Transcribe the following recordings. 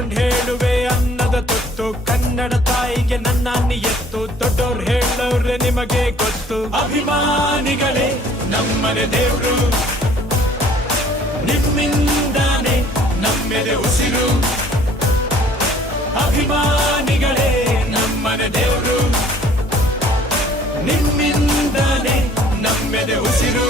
ಹಿಡ್ಕೊಂಡ್ ಹೇಳುವೆ ಅನ್ನದ ತೊತ್ತು ಕನ್ನಡ ತಾಯಿಗೆ ನನ್ನ ಎತ್ತು ದೊಡ್ಡವ್ರು ಹೇಳವ್ರೆ ನಿಮಗೆ ಗೊತ್ತು ಅಭಿಮಾನಿಗಳೇ ನಮ್ಮನೆ ದೇವ್ರು ನಿಮ್ಮಿಂದಾನೆ ನಮ್ಮೆದೆ ಉಸಿರು ಅಭಿಮಾನಿಗಳೇ ನಮ್ಮನೆ ದೇವ್ರು ನಿಮ್ಮಿಂದಾನೆ ನಮ್ಮೆದೆ ಉಸಿರು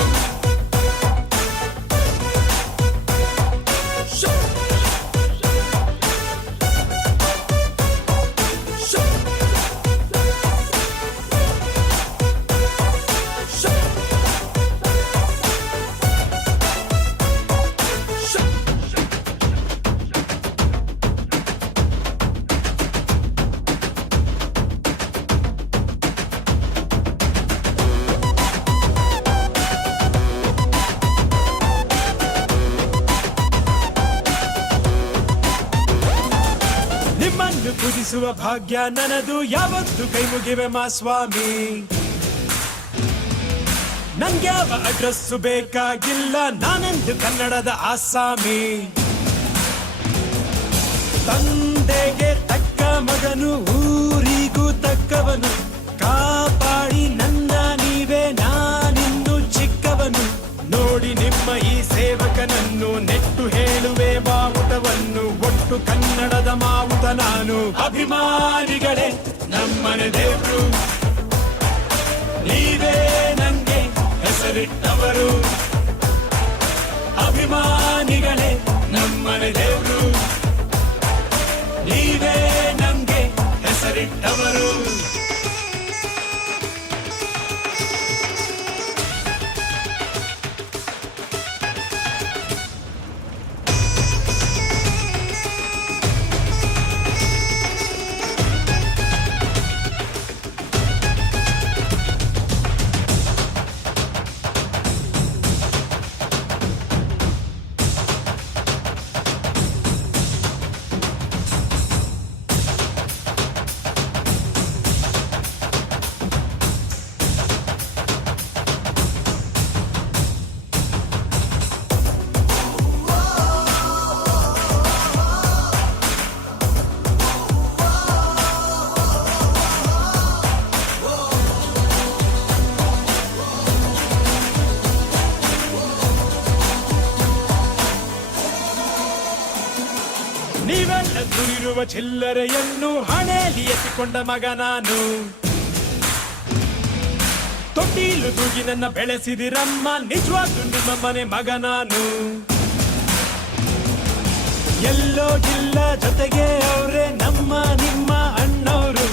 ನಿಮ್ಮನ್ನು ಪೂಜಿಸುವ ಭಾಗ್ಯ ನನದು ಯಾವತ್ತು ಕೈ ಮುಗಿವೆ ಮಾ ಸ್ವಾಮಿ ನಂಗ್ಯಾವ ಅಡ್ರೆಸ್ಸು ಬೇಕಾಗಿಲ್ಲ ನಾನೆಂದು ಕನ್ನಡದ ಆಸಾಮಿ ತಂದೆಗೆ ತಕ್ಕ ಮಗನು ಊರಿಗೂ ತಕ್ಕವನು ಕಾಪಾಡಿ ನನ್ನ ನೀವೇ ನಾನಿನ್ನು ಚಿಕ್ಕವನು ನೋಡಿ ನಿಮ್ಮ ಈ ಸೇವಕನನ್ನು ನೆಟ್ಟು ಹೇಳುವೆ ಬಾವುಟವನ್ನು ಒಟ್ಟು ಕನ್ನಡದ ಮಾವುತ ನಾನು ಅಭಿಮಾನಿಗಳೇ ನಮ್ಮನೆ ದೇವ್ರು ನೀವೇ ನಂಗೆ ಹೆಸರಿಟ್ಟವರು ಅಭಿಮಾನಿಗಳೇ ನಮ್ಮನೆ ದೇವ್ರು ನೀವೇ ನಂಗೆ ಹೆಸರಿಟ್ಟವರು ನೀವೆಲ್ಲ ದುಡಿರುವ ಚಿಲ್ಲರೆಯನ್ನು ಹಣೆಯಲ್ಲಿ ಎತ್ತಿಕೊಂಡ ಮಗ ನಾನು ತೊಟ್ಟಿಲು ತೂಗಿ ನನ್ನ ಬೆಳೆಸಿದಿರಮ್ಮ ನಿಜವಾಗ್ಲೂ ನಿಮ್ಮ ಮನೆ ಮಗ ನಾನು ಎಲ್ಲೋ ಇಲ್ಲ ಜೊತೆಗೆ ಅವರೇ ನಮ್ಮ ನಿಮ್ಮ ಅಣ್ಣವರು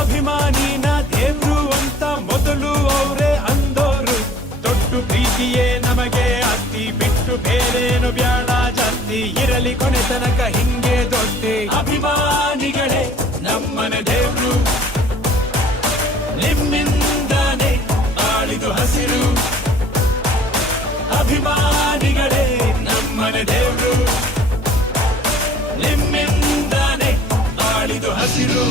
ಅಭಿಮಾನಿನ ದೇವ್ರು ಅಂತ ಮೊದಲು ಅವರೇ ಅಂದೋರು ದೊಡ್ಡ ಪ್ರೀತಿಯೇ ನಮಗೆ ಅತ್ತಿ ಬಿಟ್ಟು ಬೇರೇನು ಬ್ಯಾಡ ಜಾಸ್ತಿ ಇರಲಿ ಕೊನೆ ತನಕ ಹಿಂಗೆ ದೊಡ್ಡಿ ಅಭಿಮಾನಿಗಳೇ ನಮ್ಮನೆ ದೇವ್ರು ನಿಮ್ಮಿಂದಾನೆ ಆಳಿದು ಹಸಿರು ಅಭಿಮಾನಿಗಳೇ ನಮ್ಮನೆ ದೇವ್ರು ನಿಮ್ಮಿಂದಾನೆ ಆಳಿದು ಹಸಿರು